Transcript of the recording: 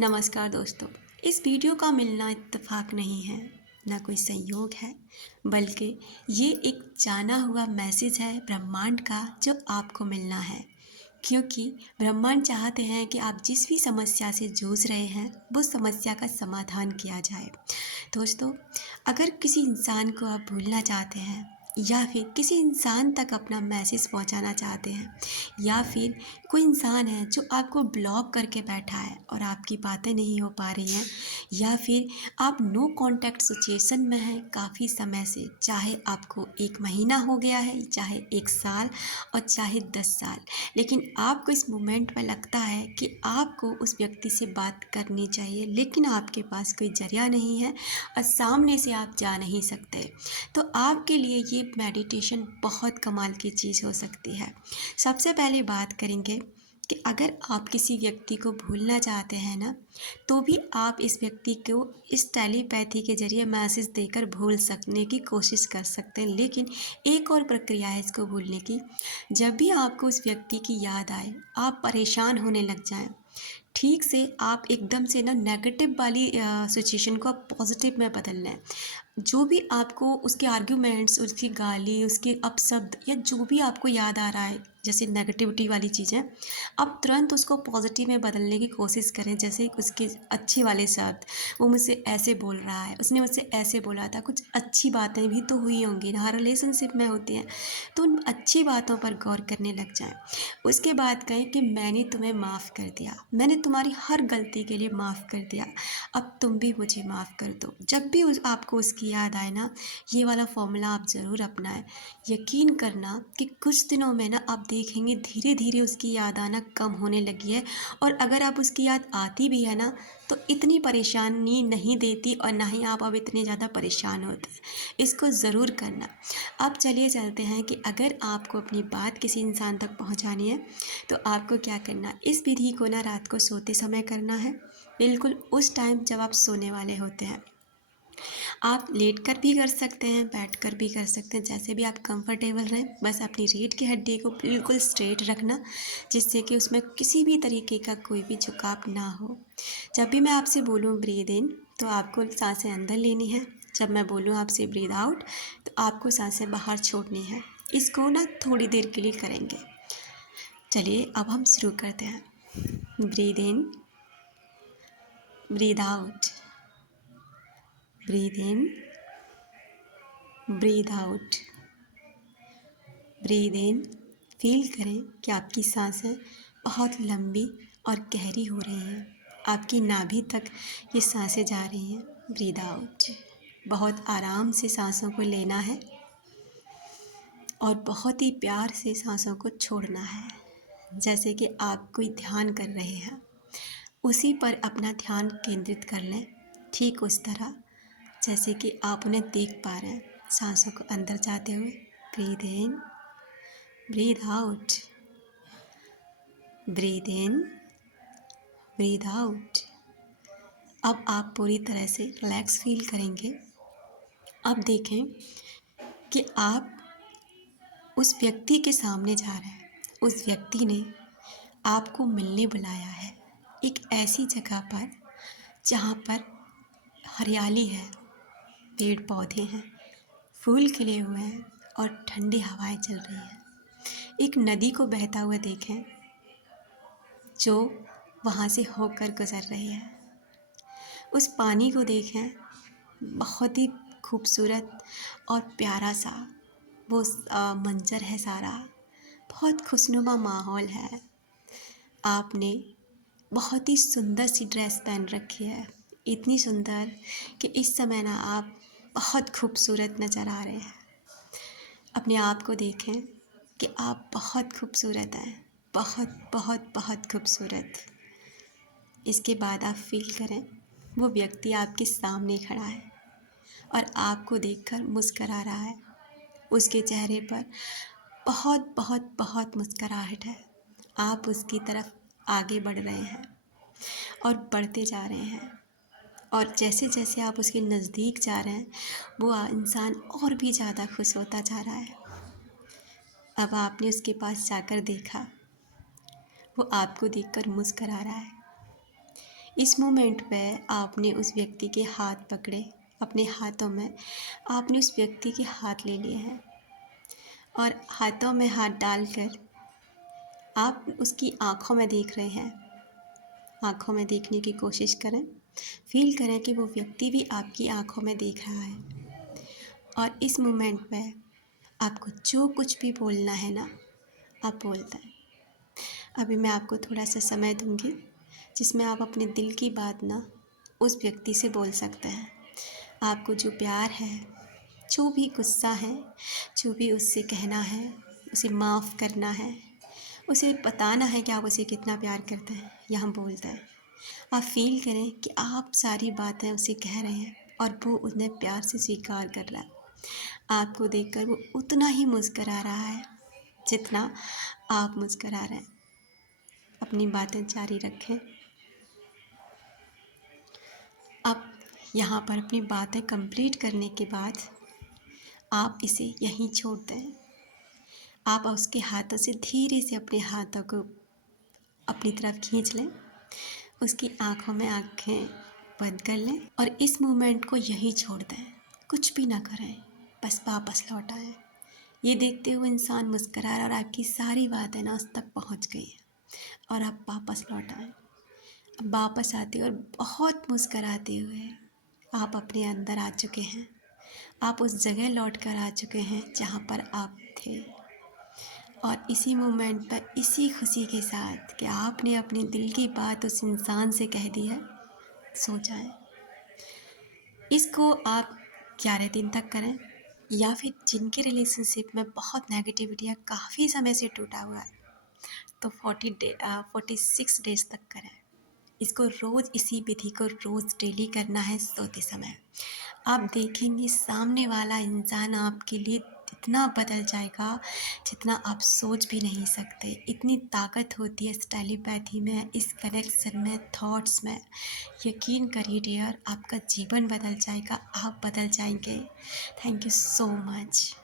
नमस्कार दोस्तों। इस वीडियो का मिलना इत्तेफाक नहीं है, ना कोई संयोग है, बल्कि ये एक जाना हुआ मैसेज है ब्रह्मांड का जो आपको मिलना है। क्योंकि ब्रह्मांड चाहते हैं कि आप जिस भी समस्या से जूझ रहे हैं वो समस्या का समाधान किया जाए। दोस्तों, अगर किसी इंसान को आप भूलना चाहते हैं या फिर किसी इंसान तक अपना मैसेज पहुंचाना चाहते हैं या फिर कोई इंसान है जो आपको ब्लॉक करके बैठा है और आपकी बातें नहीं हो पा रही हैं या फिर आप नो कांटेक्ट सिचुएशन में हैं काफ़ी समय से, चाहे आपको 1 महीना हो गया है, चाहे 1 साल और चाहे 10 साल, लेकिन आपको इस मोमेंट में लगता है कि आपको उस व्यक्ति से बात करनी चाहिए लेकिन आपके पास कोई जरिया नहीं है और सामने से आप जा नहीं सकते, तो आपके लिए ये मेडिटेशन बहुत कमाल की चीज़ हो सकती है। सबसे पहले बात करेंगे कि अगर आप किसी व्यक्ति को भूलना चाहते हैं ना, तो भी आप इस व्यक्ति को इस टेलीपैथी के ज़रिए मैसेज देकर भूल सकने की कोशिश कर सकते हैं। लेकिन एक और प्रक्रिया है इसको भूलने की। जब भी आपको उस व्यक्ति की याद आए, आप परेशान होने लग जाएं, ठीक से आप एकदम से ना नेगेटिव वाली सिचुएशन को आप पॉजिटिव में बदल लें। जो भी आपको उसके आर्ग्यूमेंट्स, उसकी गाली, उसके अपशब्द या जो भी आपको याद आ रहा है जैसे नेगेटिविटी वाली चीज़ें, आप तुरंत उसको पॉजिटिव में बदलने की कोशिश करें। जैसे उसके अच्छे वाले शब्द, वो मुझसे ऐसे बोल रहा है, उसने मुझसे ऐसे बोला था, कुछ अच्छी बातें भी तो हुई होंगी ना, हर रिलेशनशिप में होती हैं, तो उन अच्छी बातों पर गौर करने लग जाएं। उसके बाद कहें कि मैंने तुम्हें माफ़ कर दिया, मैंने तुम्हारी हर गलती के लिए माफ़ कर दिया, अब तुम भी मुझे माफ़ कर दो। जब भी आपको उसकी याद आए ना, ये वाला फॉर्मूला आप ज़रूर अपनाएं। यकीन करना कि कुछ दिनों में ना आप देखेंगे धीरे धीरे उसकी याद आना कम होने लगी है, और अगर आप उसकी याद आती भी है ना, तो इतनी परेशानी नहीं देती और ना ही आप अब इतने ज़्यादा परेशान होते हैं। इसको ज़रूर करना। अब चलिए चलते हैं कि अगर आपको अपनी बात किसी इंसान तक पहुंचानी है तो आपको क्या करना। इस विधि को ना रात को सोते समय करना है, बिल्कुल उस टाइम जब आप सोने वाले होते हैं। आप लेट कर भी कर सकते हैं, बैठ कर भी कर सकते हैं, जैसे भी आप कंफर्टेबल रहें। बस अपनी रीढ़ की हड्डी को बिल्कुल स्ट्रेट रखना, जिससे कि उसमें किसी भी तरीके का कोई भी झुकाव ना हो। जब भी मैं आपसे बोलूँ ब्रीद इन, तो आपको सांसें अंदर लेनी है। जब मैं बोलूँ आपसे ब्रीद आउट, तो आपको सांसें बाहर छोड़नी है। इसको ना थोड़ी देर के लिए करेंगे। चलिए अब हम शुरू करते हैं। Breathe in, breathe out, breathe in, breathe out, breathe in. Feel करें कि आपकी सांसें बहुत लंबी और गहरी हो रही हैं, आपकी नाभि तक ये सांसें जा रही हैं। Breathe out. बहुत आराम से सांसों को लेना है और बहुत ही प्यार से सांसों को छोड़ना है, जैसे कि आप कोई ध्यान कर रहे हैं, उसी पर अपना ध्यान केंद्रित कर लें। ठीक उस तरह जैसे कि आप उन्हें देख पा रहे हैं, सांसों को अंदर जाते हुए। Breathe in, breathe out, breathe in, breathe out. अब आप पूरी तरह से रिलैक्स फील करेंगे। अब देखें कि आप उस व्यक्ति के सामने जा रहे हैं। उस व्यक्ति ने आपको मिलने बुलाया है एक ऐसी जगह पर जहाँ पर हरियाली है, पेड़ पौधे हैं, फूल खिले हुए हैं और ठंडी हवाएं चल रही हैं। एक नदी को बहता हुआ देखें जो वहाँ से होकर गुजर रही है। उस पानी को देखें, बहुत ही खूबसूरत और प्यारा सा वो मंजर है सारा, बहुत खुशनुमा माहौल है। आपने बहुत ही सुंदर सी ड्रेस पहन रखी है, इतनी सुंदर कि इस समय ना आप बहुत खूबसूरत नज़र आ रहे हैं। अपने आप को देखें कि आप बहुत खूबसूरत हैं, बहुत बहुत बहुत खूबसूरत। इसके बाद आप फील करें वो व्यक्ति आपके सामने खड़ा है और आपको देखकर मुस्करा रहा है। उसके चेहरे पर बहुत बहुत बहुत मुस्कुराहट है। आप उसकी तरफ आगे बढ़ रहे हैं और बढ़ते जा रहे हैं, और जैसे जैसे आप उसके नज़दीक जा रहे हैं वो इंसान और भी ज़्यादा खुश होता जा रहा है। अब आपने उसके पास जाकर देखा, वो आपको देखकर मुस्करा रहा है। इस मोमेंट पे आपने उस व्यक्ति के हाथ पकड़े, अपने हाथों में आपने उस व्यक्ति के हाथ ले लिए हैं और हाथों में हाथ डालकर आप उसकी आँखों में देख रहे हैं। आँखों में देखने की कोशिश करें, फील करें कि वो व्यक्ति भी आपकी आँखों में देख रहा है। और इस मोमेंट में आपको जो कुछ भी बोलना है ना, आप बोलते हैं। अभी मैं आपको थोड़ा सा समय दूंगी जिसमें आप अपने दिल की बात ना उस व्यक्ति से बोल सकते हैं। आपको जो प्यार है, जो भी गुस्सा है, जो भी उससे कहना है, उसे माफ़ करना है, उसे बताना है कि आप उसे कितना प्यार करते हैं, यहाँ बोलते हैं। आप फील करें कि आप सारी बातें उसे कह रहे हैं और वो उन्हें प्यार से स्वीकार कर रहा है। आपको देखकर वो उतना ही मुस्करा रहा है जितना आप मुस्करा रहे हैं। अपनी बातें जारी रखें। अब यहाँ पर अपनी बातें कंप्लीट करने के बाद आप इसे यहीं छोड़ दें। आप उसके हाथों से धीरे से अपने हाथों को अपनी तरफ खींच लें, उसकी आँखों में आँखें बंद कर लें और इस मोमेंट को यहीं छोड़ दें। कुछ भी ना करें, बस वापस लौट आएँ। ये देखते हुए इंसान मुस्करा रहा है और आपकी सारी बातें ना उस तक पहुँच गई हैं और आप वापस लौट आएँ। अब वापस आते हुए और बहुत मुस्कराते हुए आप अपने अंदर आ चुके हैं। आप उस जगह लौट कर आ चुके हैं जहाँ पर आप थे और इसी मोमेंट पर इसी खुशी के साथ कि आपने अपने दिल की बात उस इंसान से कह दी है, सो जाएं। इसको आप 11 दिन तक करें या फिर जिनके रिलेशनशिप में बहुत नेगेटिविटी है, काफ़ी समय से टूटा हुआ है, तो 46 डेज तक करें। इसको रोज़ इसी विधि को रोज़ डेली करना है सोते समय। आप देखेंगे सामने वाला इंसान आपके लिए इतना बदल जाएगा जितना आप सोच भी नहीं सकते। इतनी ताकत होती है इस टेलीपैथी में, इस कनेक्शन में, थॉट्स में। यकीन करिए डियर, आपका जीवन बदल जाएगा, आप बदल जाएंगे। Thank you so much.